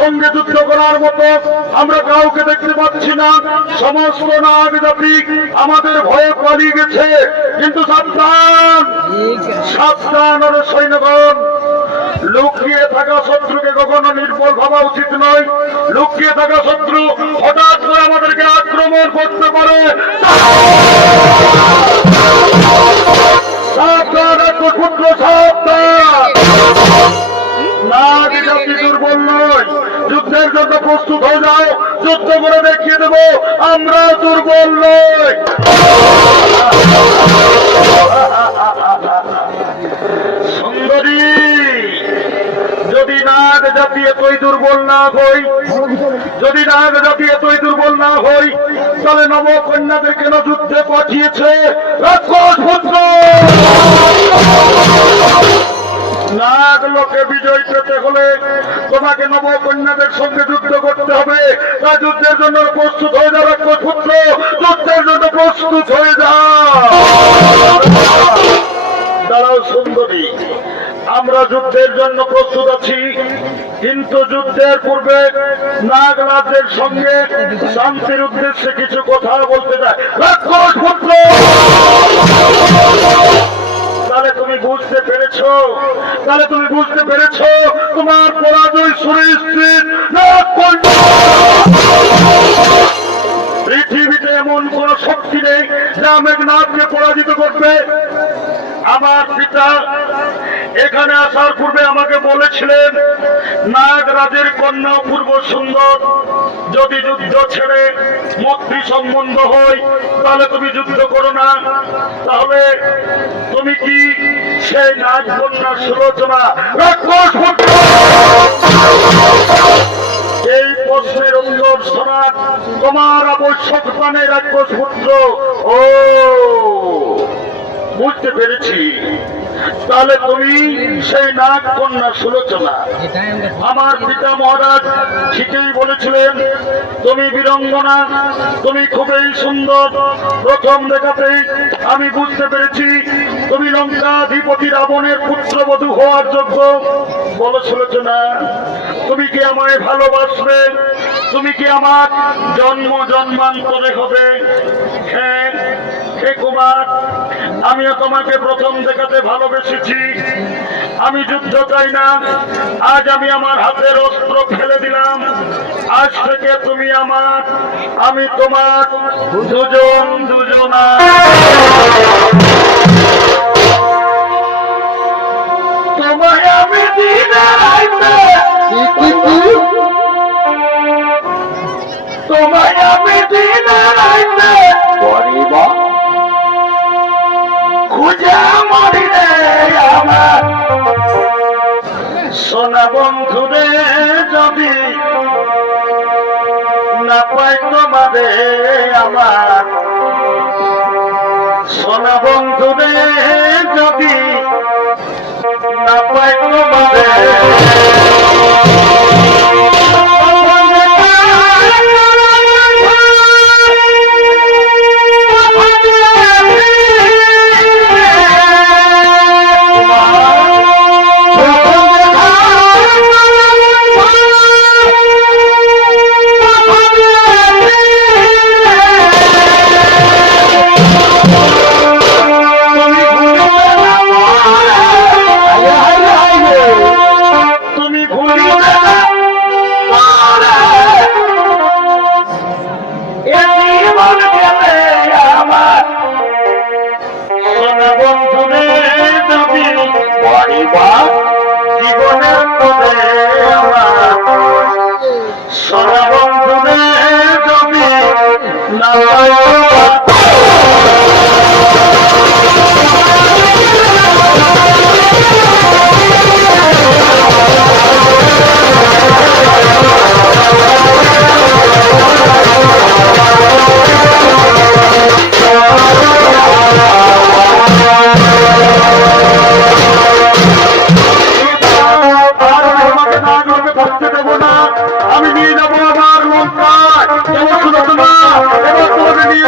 সঙ্গে যুদ্ধ করার মতো আমরা কাউকে দেখতে পাচ্ছি না। সমস্ত নাগ জাতি আমাদের ভয়ে পালিয়ে গেছে। কিন্তু সাবধান, সাবধান সৈন্যগণ, লুকিয়ে থাকা শত্রুকে কখনো নির্বল ভাবা উচিত নয়। লুকিয়ে থাকা শত্রু হঠাৎ করে আমাদেরকে আক্রমণ করতে পারে। সাবধান, পুত্র সাবধান। নাগ জাতি দুর্বল নয়, যুদ্ধের জন্য প্রস্তুত হয়ে যাও। যুদ্ধ করে দেখিয়ে দেবো আমরা দুর্বল নয়। সুন্দরী, যদি নাগ জাতি এতই দুর্বল না হই, যদি নাগ জাতি এতই দুর্বল না হই, তাহলে নবকন্যাদের কেন যুদ্ধে পাঠিয়েছে রাক্ষস পুত্র? নাগ লোকে বিজয় পেতে হলে তোমাকে নবকন্যাদের সঙ্গে যুদ্ধ করতে হবে। তাই যুদ্ধের জন্য প্রস্তুত হয়ে যাও রাক্ষস পুত্র, যুদ্ধের জন্য প্রস্তুত হয়ে যাও। দাঁড়াও সুন্দরী, আমরা যুদ্ধের জন্য প্রস্তুত আছি, কিন্তু যুদ্ধের পূর্বে নাগ রাজ্যের সঙ্গে শান্তির উদ্দেশ্যে কিছু কথা বলতে চাই। রাক্ষস পুত্র, তাহলে তুমি বুঝতে পেরেছো, তাহলে তুমি বুঝতে পেরেছো তোমার পরাজয় সুনিশ্চিত। পৃথিবীতে এমন কোন শক্তি নেই যা মেঘনাথকে পরাজিত করবে। আমার পিতা এখানে আসার পূর্বে আমাকে বলেছিলেন, নাগরাজের কন্যা অপূর্ব সুন্দর, যদি যুদ্ধ ছেড়ে মৈত্রী সম্বন্ধ হয় তাহলে তুমি যুদ্ধ করো না। তাহলে তুমি কি সেই নাগ কন্যা সুলোচনা রাক্ষস পুত্র? এই প্রশ্নের উত্তর শোনা তোমার আবশ্যক প্রাণে রাক্ষস পুত্র। ও, বুঝতে পেরেছি, তাহলে তুমি সেই নাগ কন্যা সুলোচনা। আমার পিতা মহারাজ ঠিকই বলেছিলেন, তুমি বীরঙ্গনা, তুমি খুবই সুন্দর। প্রথম দেখাতেই আমি বুঝতে পেরেছি তুমি লঙ্কাধিপতি রাবণের পুত্রবধূ হওয়ার যোগ্য। বলো সুলোচনা, তুমি কি আমায় ভালোবাসবে? তুমি কি আমার জন্ম জন্মান্তরে হবে? হ্যাঁ হে কুমার, আমিও তোমাকে প্রথম দেখাতে ভালোবেসেছি। আমি যুদ্ধ চাই না। আজ আমি আমার হাতের অস্ত্র ফেলে দিলাম। আজ থেকে তুমি আমার, আমি তোমার, দুজন দুজনা। তোমায় আমি দিনে রাইতে, তোমায় আমি দিনে রাইতে করিব খুঁজে মরিলে আমার সোনা বন্ধুরে, যদি না পাই তোমারে আমার সোনা বন্ধুরে, যদি না পাই তোমারে। জীবনের পদে আমার সোনা বন্ধুরে, যদি না আমি নিয়ে যাবো আমার লঙ্কায়। এবার তোমাকে নিয়ে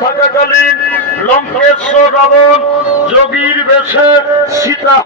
থাকাকালীন লঙ্কেশ্বর রাবণ যোগীর বেশে সীতা